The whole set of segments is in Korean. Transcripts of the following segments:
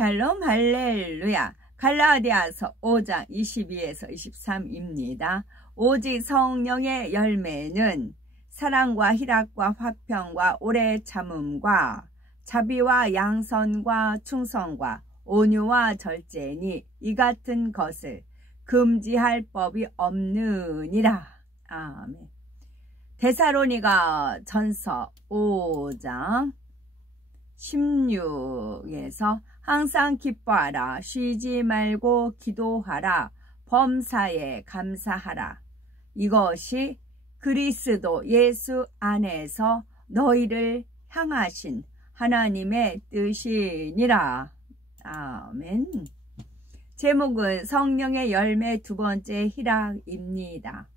샬롬 할렐루야. 갈라디아서 5장 22에서 23입니다. 오직 성령의 열매는 사랑과 희락과 화평과 오래 참음과 자비와 양선과 충성과 온유와 절제니 이 같은 것을 금지할 법이 없느니라. 아멘. 데살로니가 전서 5장 16에서 항상 기뻐하라, 쉬지 말고 기도하라, 범사에 감사하라. 이것이 그리스도 예수 안에서 너희를 향하신 하나님의 뜻이니라. 아멘. 제목은 성령의 열매 두 번째 희락입니다.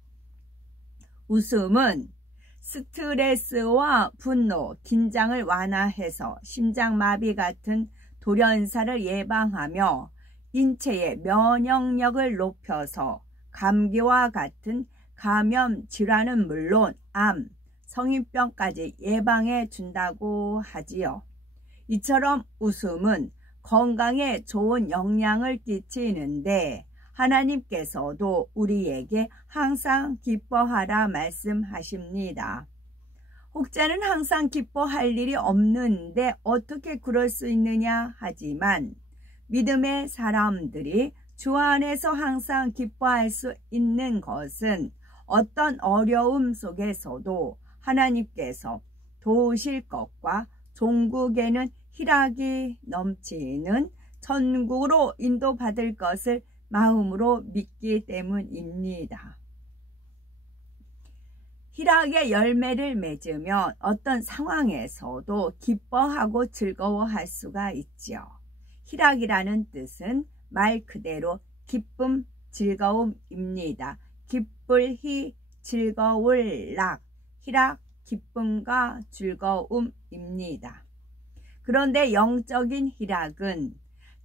웃음은 스트레스와 분노, 긴장을 완화해서 심장마비 같은 돌연사를 예방하며 인체의 면역력을 높여서 감기와 같은 감염 질환은 물론 암, 성인병까지 예방해 준다고 하지요. 이처럼 웃음은 건강에 좋은 영향을 끼치는데 하나님께서도 우리에게 항상 기뻐하라 말씀하십니다. 혹자는 항상 기뻐할 일이 없는데 어떻게 그럴 수 있느냐 하지만 믿음의 사람들이 주 안에서 항상 기뻐할 수 있는 것은 어떤 어려움 속에서도 하나님께서 도우실 것과 종국에는 희락이 넘치는 천국으로 인도받을 것을 마음으로 믿기 때문입니다. 희락의 열매를 맺으면 어떤 상황에서도 기뻐하고 즐거워할 수가 있죠. 희락이라는 뜻은 말 그대로 기쁨, 즐거움입니다. 기쁠 희, 즐거울 락, 희락, 기쁨과 즐거움입니다. 그런데 영적인 희락은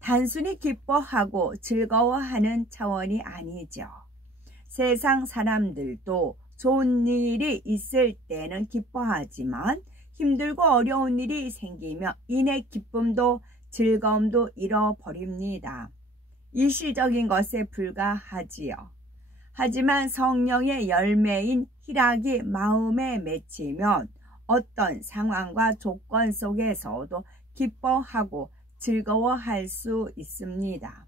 단순히 기뻐하고 즐거워하는 차원이 아니죠. 세상 사람들도 좋은 일이 있을 때는 기뻐하지만 힘들고 어려운 일이 생기며 이내 기쁨도 즐거움도 잃어버립니다. 일시적인 것에 불과하지요. 하지만 성령의 열매인 희락이 마음에 맺히면 어떤 상황과 조건 속에서도 기뻐하고 즐거워할 수 있습니다.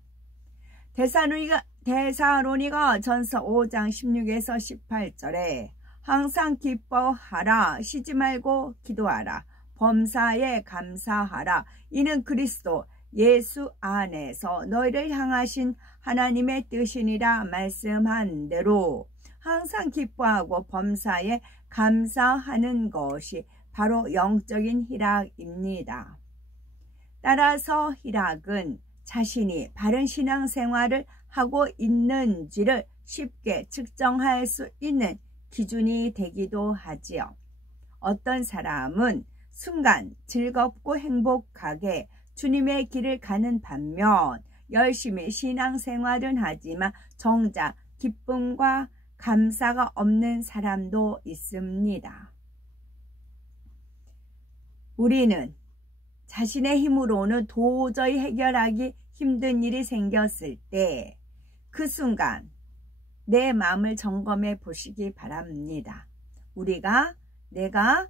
데살로니가 전서 5장 16에서 18절에 항상 기뻐하라, 쉬지 말고 기도하라, 범사에 감사하라. 이는 그리스도 예수 안에서 너희를 향하신 하나님의 뜻이니라 말씀한 대로 항상 기뻐하고 범사에 감사하는 것이 바로 영적인 희락입니다. 따라서 희락은 자신이 바른 신앙생활을 하고 있는지를 쉽게 측정할 수 있는 기준이 되기도 하지요. 어떤 사람은 순간 즐겁고 행복하게 주님의 길을 가는 반면 열심히 신앙생활은 하지만 정작 기쁨과 감사가 없는 사람도 있습니다. 우리는 자신의 힘으로는 도저히 해결하기 힘든 일이 생겼을 때 그 순간 내 마음을 점검해 보시기 바랍니다. 내가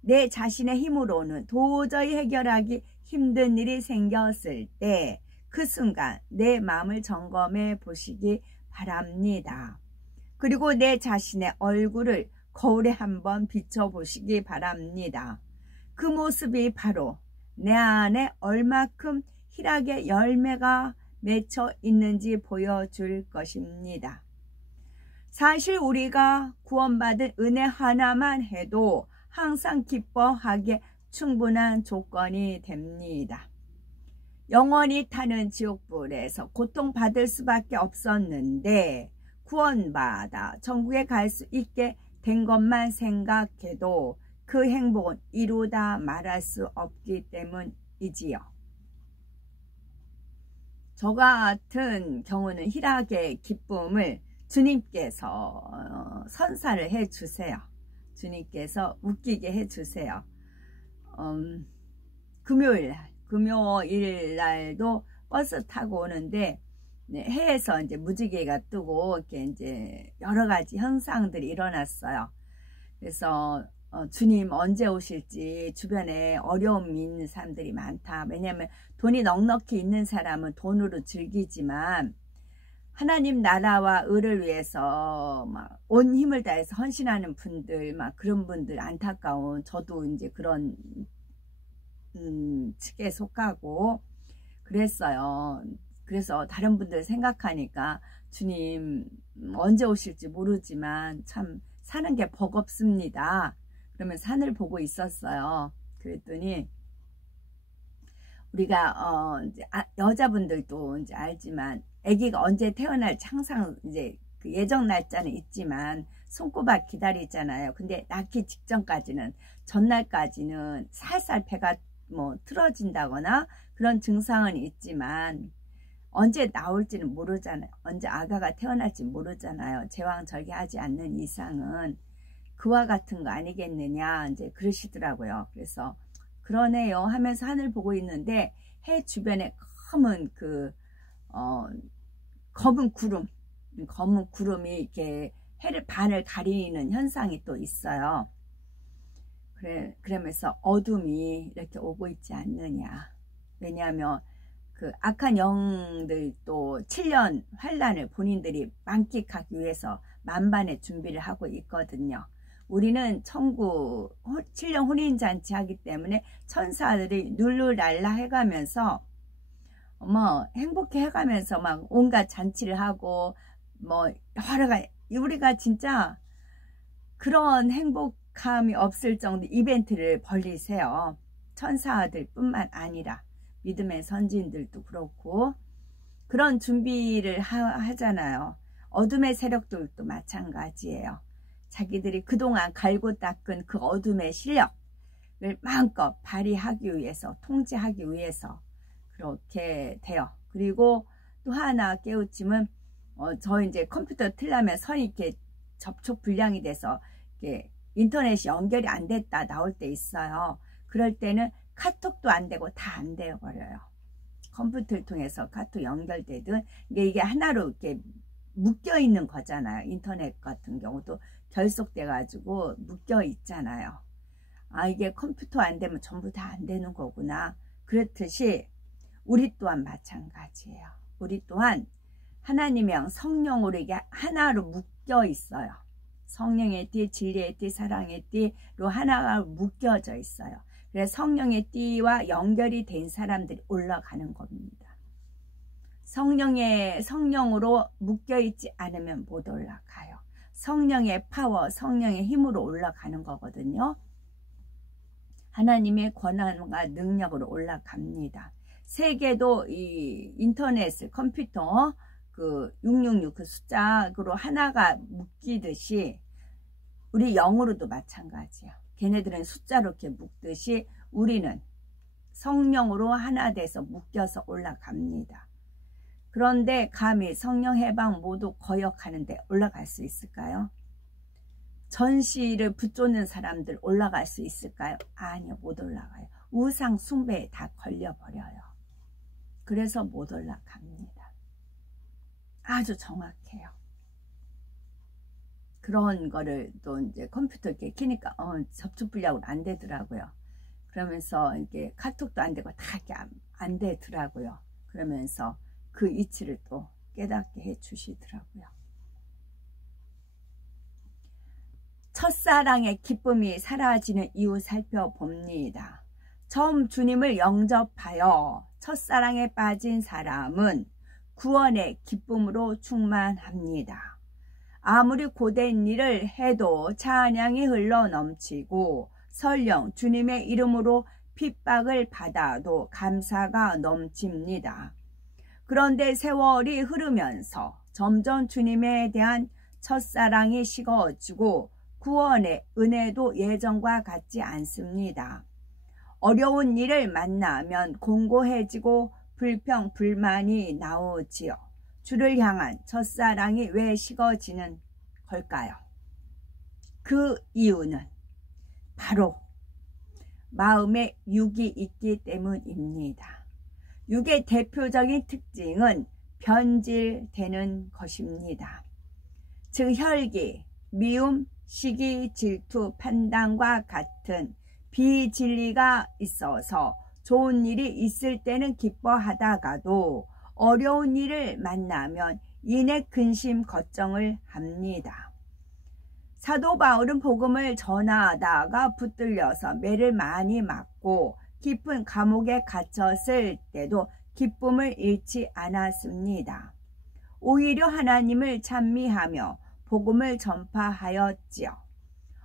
내 자신의 힘으로는 도저히 해결하기 힘든 일이 생겼을 때 그 순간 내 마음을 점검해 보시기 바랍니다. 그리고 내 자신의 얼굴을 거울에 한번 비춰보시기 바랍니다. 그 모습이 바로 내 안에 얼마큼 희락의 열매가 맺혀 있는지 보여줄 것입니다. 사실 우리가 구원받은 은혜 하나만 해도 항상 기뻐하기에 충분한 조건이 됩니다. 영원히 타는 지옥불에서 고통받을 수밖에 없었는데 구원받아 천국에 갈 수 있게 된 것만 생각해도 그 행복은 이루다 말할 수 없기 때문이지요. 저 같은 경우는 희락의 기쁨을 주님께서 선사를 해주세요. 주님께서 웃기게 해주세요. 금요일 금요일 날도 버스 타고 오는데 네, 해에서 이제 무지개가 뜨고 이렇게 이제 여러 가지 현상들이 일어났어요. 그래서 주님 언제 오실지 주변에 어려움이 있는 사람들이 많다. 왜냐하면 돈이 넉넉히 있는 사람은 돈으로 즐기지만 하나님 나라와 의를 위해서 막 온 힘을 다해서 헌신하는 분들, 막 그런 분들 안타까운, 저도 이제 그런 측에 속하고 그랬어요. 그래서 다른 분들 생각하니까 주님 언제 오실지 모르지만 참 사는 게 버겁습니다. 그러면 산을 보고 있었어요. 그랬더니 우리가 이제 여자분들도 이제 알지만 아기가 언제 태어날지 항상 이제 그 예정 날짜는 있지만 손꼽아 기다리잖아요. 근데 낳기 직전까지는, 전날까지는 살살 배가 뭐 틀어진다거나 그런 증상은 있지만 언제 나올지는 모르잖아요. 언제 아가가 태어날지 모르잖아요. 제왕절개하지 않는 이상은. 그와 같은 거 아니겠느냐 이제 그러시더라고요. 그래서 그러네요 하면서 하늘 보고 있는데 해 주변에 검은 검은 구름이 이렇게 해를 반을 가리는 현상이 또 있어요. 그러면서 어둠이 이렇게 오고 있지 않느냐. 왜냐하면 그 악한 영들도 7년 환란을 본인들이 만끽하기 위해서 만반의 준비를 하고 있거든요. 우리는 천국 7년 혼인잔치 하기 때문에 천사들이 룰루랄라 해가면서 행복해 해가면서 막 온갖 잔치를 하고 뭐 여러 가지, 우리가 진짜 그런 행복함이 없을 정도 이벤트를 벌리세요. 천사들 뿐만 아니라 믿음의 선진들도 그렇고 그런 준비를 하잖아요. 어둠의 세력들도 마찬가지예요. 자기들이 그동안 갈고 닦은 그 어둠의 실력을 마음껏 발휘하기 위해서, 통제하기 위해서 그렇게 돼요. 그리고 또 하나 깨우침은 저 이제 컴퓨터 틀려면 선이 이렇게 접촉 불량이 돼서 이렇게 인터넷이 연결이 안 됐다 나올 때 있어요. 그럴 때는 카톡도 안 되고 다 안 되어 버려요. 컴퓨터를 통해서 카톡 연결되든 이게 하나로 이렇게 묶여 있는 거잖아요. 인터넷 같은 경우도 결속돼 가지고 묶여 있잖아요. 아, 이게 컴퓨터 안 되면 전부 다 안 되는 거구나. 그렇듯이 우리 또한 마찬가지예요. 우리 또한 하나님의 영 성령으로 이게 하나로 묶여 있어요. 성령의 띠, 진리의 띠, 사랑의 띠로 하나가 묶여져 있어요. 그래서 성령의 띠와 연결이 된 사람들이 올라가는 겁니다. 성령으로 묶여있지 않으면 못 올라가요. 성령의 파워, 성령의 힘으로 올라가는 거거든요. 하나님의 권한과 능력으로 올라갑니다. 세계도 이 인터넷을, 컴퓨터, 666 그 숫자로 하나가 묶이듯이 우리 영으로도 마찬가지야. 걔네들은 숫자로 이렇게 묶듯이 우리는 성령으로 하나 돼서 묶여서 올라갑니다. 그런데 감히 성령 해방 모두 거역하는데 올라갈 수 있을까요? 전시를 붙쫓는 사람들 올라갈 수 있을까요? 아니요, 못 올라가요. 우상 숭배에 다 걸려버려요. 그래서 못 올라갑니다. 아주 정확해요. 그런 거를 또 이제 컴퓨터 이렇게 키니까 접촉 불량으로 안 되더라고요. 그러면서 이게 카톡도 안 되고 다 이렇게 안 되더라고요. 그러면서 그 이치를 또 깨닫게 해 주시더라고요. 첫사랑의 기쁨이 사라지는 이유 살펴봅니다. 처음 주님을 영접하여 첫사랑에 빠진 사람은 구원의 기쁨으로 충만합니다. 아무리 고된 일을 해도 찬양이 흘러 넘치고 설령 주님의 이름으로 핍박을 받아도 감사가 넘칩니다. 그런데 세월이 흐르면서 점점 주님에 대한 첫사랑이 식어지고 구원의 은혜도 예전과 같지 않습니다. 어려운 일을 만나면 공고해지고 불평, 불만이 나오지요. 주를 향한 첫사랑이 왜 식어지는 걸까요? 그 이유는 바로 마음에 육이 있기 때문입니다. 육의 대표적인 특징은 변질되는 것입니다. 즉 혈기, 미움, 시기, 질투, 판단과 같은 비진리가 있어서 좋은 일이 있을 때는 기뻐하다가도 어려운 일을 만나면 이내 근심 걱정을 합니다. 사도 바울은 복음을 전하다가 붙들려서 매를 많이 맞고 깊은 감옥에 갇혔을 때도 기쁨을 잃지 않았습니다. 오히려 하나님을 찬미하며 복음을 전파하였지요.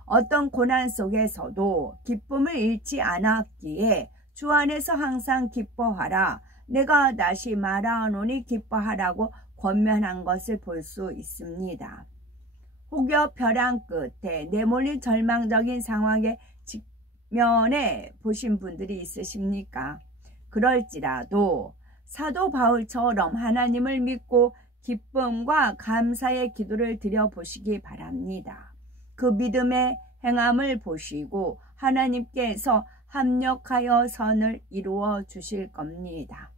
어떤 고난 속에서도 기쁨을 잃지 않았기에 주 안에서 항상 기뻐하라, 내가 다시 말하노니 기뻐하라고 권면한 것을 볼 수 있습니다. 혹여 벼랑 끝에 내몰린 절망적인 상황에 직면해 보신 분들이 있으십니까? 그럴지라도 사도 바울처럼 하나님을 믿고 기쁨과 감사의 기도를 드려보시기 바랍니다. 그 믿음의 행함을 보시고 하나님께서 합력하여 선을 이루어 주실 겁니다.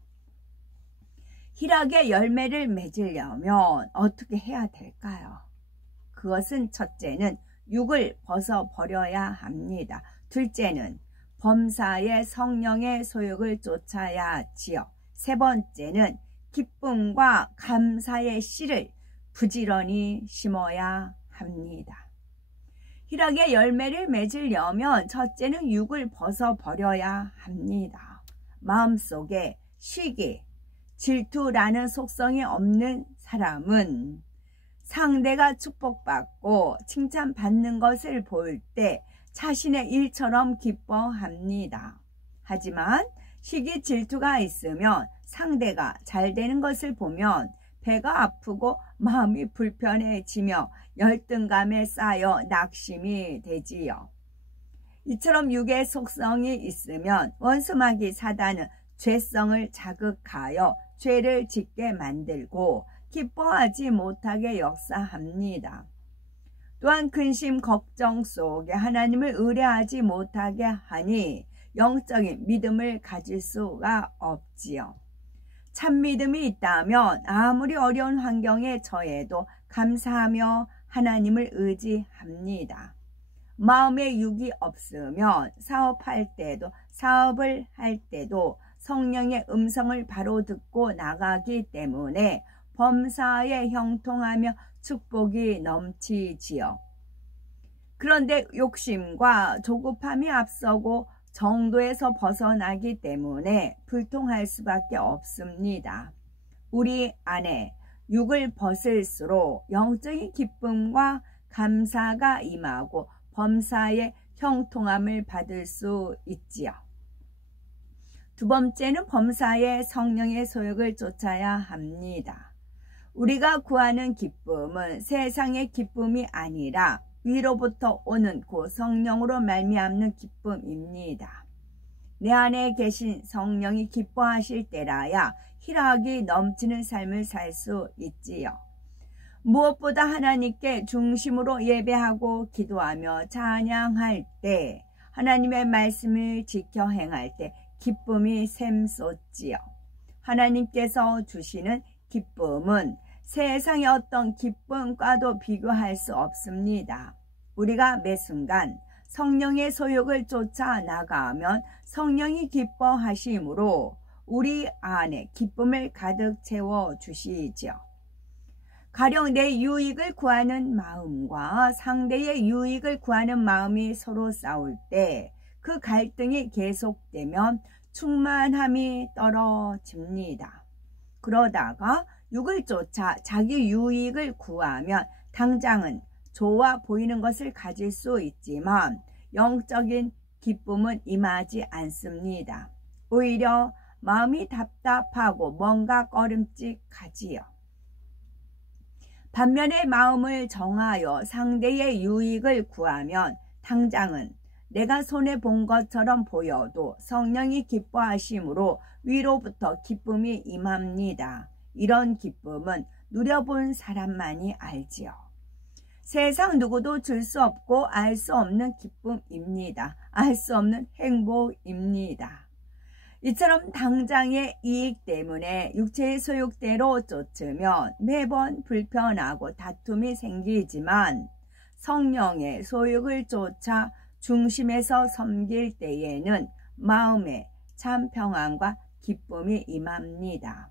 희락의 열매를 맺으려면 어떻게 해야 될까요? 그것은 첫째는 육을 벗어버려야 합니다. 둘째는 범사의 성령의 소욕을 쫓아야 하지요. 세 번째는 기쁨과 감사의 씨를 부지런히 심어야 합니다. 희락의 열매를 맺으려면 첫째는 육을 벗어버려야 합니다. 마음속에 시기, 질투라는 속성이 없는 사람은 상대가 축복받고 칭찬받는 것을 볼 때 자신의 일처럼 기뻐합니다. 하지만 시기, 질투가 있으면 상대가 잘 되는 것을 보면 배가 아프고 마음이 불편해지며 열등감에 쌓여 낙심이 되지요. 이처럼 육의 속성이 있으면 원수마귀 사단은 죄성을 자극하여 죄를 짓게 만들고 기뻐하지 못하게 역사합니다. 또한 근심 걱정 속에 하나님을 의뢰하지 못하게 하니 영적인 믿음을 가질 수가 없지요. 참 믿음이 있다면 아무리 어려운 환경에 처해도 감사하며 하나님을 의지합니다. 마음에 육이 없으면 사업할 때도 사업을 할 때도 성령의 음성을 바로 듣고 나가기 때문에 범사에 형통하며 축복이 넘치지요. 그런데 욕심과 조급함이 앞서고 정도에서 벗어나기 때문에 불통할 수밖에 없습니다. 우리 안에 육을 벗을수록 영적인 기쁨과 감사가 임하고 범사의 형통함을 받을 수 있지요. 두 번째는 범사의 성령의 소욕을 쫓아야 합니다. 우리가 구하는 기쁨은 세상의 기쁨이 아니라 위로부터 오는 그 성령으로 말미암는 기쁨입니다. 내 안에 계신 성령이 기뻐하실 때라야 희락이 넘치는 삶을 살 수 있지요. 무엇보다 하나님께 중심으로 예배하고 기도하며 찬양할 때, 하나님의 말씀을 지켜 행할 때 기쁨이 샘솟지요. 하나님께서 주시는 기쁨은 세상의 어떤 기쁨과도 비교할 수 없습니다. 우리가 매 순간 성령의 소욕을 쫓아 나가면 성령이 기뻐하심으로 우리 안에 기쁨을 가득 채워 주시지요. 가령 내 유익을 구하는 마음과 상대의 유익을 구하는 마음이 서로 싸울 때 그 갈등이 계속되면 충만함이 떨어집니다. 그러다가 육을 쫓아 자기 유익을 구하면 당장은 좋아 보이는 것을 가질 수 있지만 영적인 기쁨은 임하지 않습니다. 오히려 마음이 답답하고 뭔가 꺼림칙하지요. 반면에 마음을 정하여 상대의 유익을 구하면 당장은 내가 손해본 것처럼 보여도 성령이 기뻐하심으로 위로부터 기쁨이 임합니다. 이런 기쁨은 누려본 사람만이 알지요. 세상 누구도 줄 수 없고 알 수 없는 기쁨입니다. 알 수 없는 행복입니다. 이처럼 당장의 이익 때문에 육체의 소욕대로 쫓으면 매번 불편하고 다툼이 생기지만 성령의 소욕을 쫓아 중심에서 섬길 때에는 마음에 참 평안과 기쁨이 임합니다.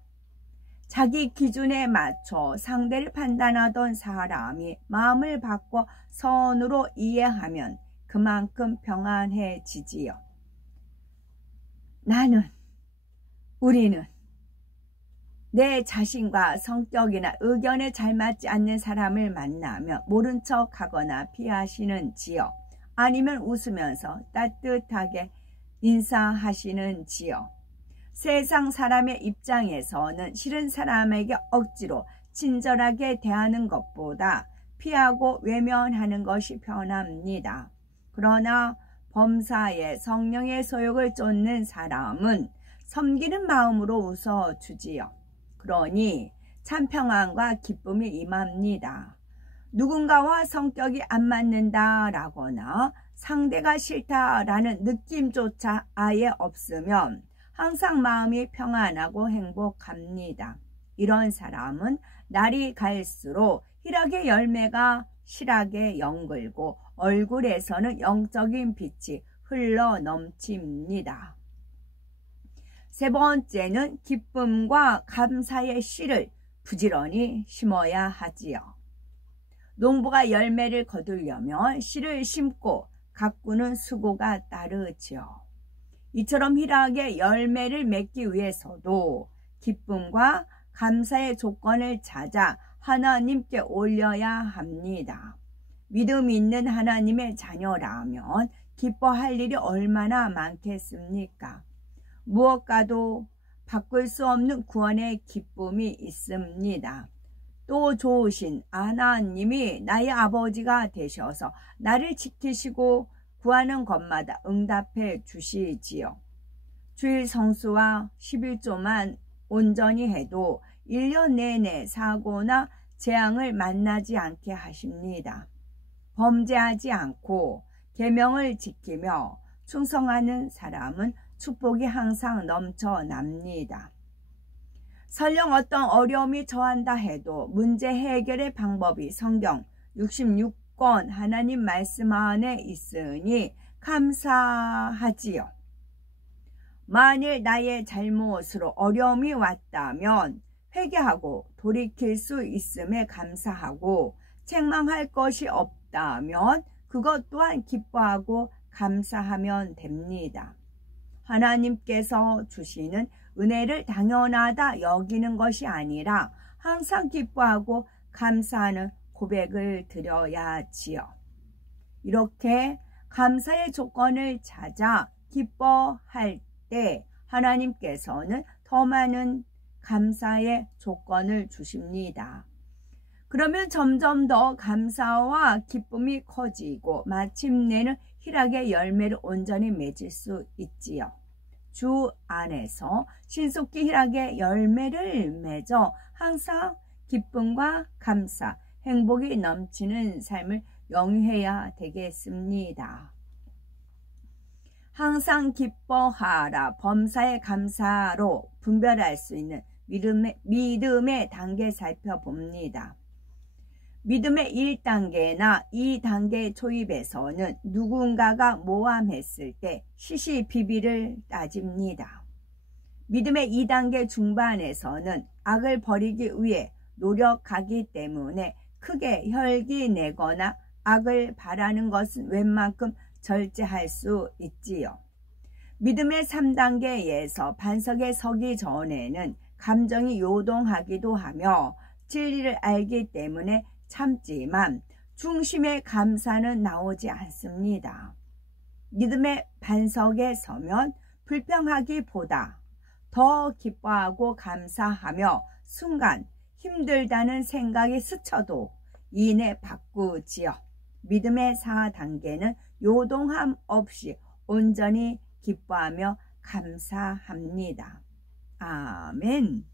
자기 기준에 맞춰 상대를 판단하던 사람이 마음을 바꿔 선으로 이해하면 그만큼 평안해지지요. 우리는 내 자신과 성격이나 의견에 잘 맞지 않는 사람을 만나면 모른 척 하거나 피하시는지요? 아니면 웃으면서 따뜻하게 인사하시는지요? 세상 사람의 입장에서는 싫은 사람에게 억지로 친절하게 대하는 것보다 피하고 외면하는 것이 편합니다. 그러나 범사에 성령의 소욕을 쫓는 사람은 섬기는 마음으로 웃어주지요. 그러니 참 평안과 기쁨이 임합니다. 누군가와 성격이 안 맞는다라거나 상대가 싫다라는 느낌조차 아예 없으면 항상 마음이 평안하고 행복합니다. 이런 사람은 날이 갈수록 희락의 열매가 실하게 연글고 얼굴에서는 영적인 빛이 흘러 넘칩니다. 세 번째는 기쁨과 감사의 씨를 부지런히 심어야 하지요. 농부가 열매를 거두려면 씨를 심고 가꾸는 수고가 따르지요. 이처럼 희락의 열매를 맺기 위해서도 기쁨과 감사의 조건을 찾아 하나님께 올려야 합니다. 믿음 있는 하나님의 자녀라면 기뻐할 일이 얼마나 많겠습니까? 무엇과도 바꿀 수 없는 구원의 기쁨이 있습니다. 또 좋으신 하나님이 나의 아버지가 되셔서 나를 지키시고 구하는 것마다 응답해 주시지요. 주일 성수와 11조만 온전히 해도 1년 내내 사고나 재앙을 만나지 않게 하십니다. 범죄하지 않고 계명을 지키며 충성하는 사람은 축복이 항상 넘쳐납니다. 설령 어떤 어려움이 처한다 해도 문제 해결의 방법이 성경 66권 하나님 말씀 안에 있으니 감사하지요. 만일 나의 잘못으로 어려움이 왔다면 회개하고 돌이킬 수 있음에 감사하고 책망할 것이 없다면 그것 또한 기뻐하고 감사하면 됩니다. 하나님께서 주시는 은혜를 당연하다 여기는 것이 아니라 항상 기뻐하고 감사하는 고백을 드려야지요. 이렇게 감사의 조건을 찾아 기뻐할 때 하나님께서는 더 많은 감사의 조건을 주십니다. 그러면 점점 더 감사와 기쁨이 커지고 마침내는 희락의 열매를 온전히 맺을 수 있지요. 주 안에서 신속히 희락의 열매를 맺어 항상 기쁨과 감사, 행복이 넘치는 삶을 영위해야 되겠습니다. 항상 기뻐하라 범사에 감사로 분별할 수 있는 믿음의 단계 살펴봅니다. 믿음의 1단계나 2단계 초입에서는 누군가가 모함했을 때 시시비비를 따집니다. 믿음의 2단계 중반에서는 악을 버리기 위해 노력하기 때문에 크게 혈기 내거나 악을 바라는 것은 웬만큼 절제할 수 있지요. 믿음의 3단계에서 반석에 서기 전에는 감정이 요동하기도 하며 진리를 알기 때문에 참지만 중심의 감사는 나오지 않습니다. 믿음의 반석에 서면 불평하기보다 더 기뻐하고 감사하며 순간 힘들다는 생각이 스쳐도 이내 바꾸지요. 믿음의 4단계는 요동함 없이 온전히 기뻐하며 감사합니다. 아멘.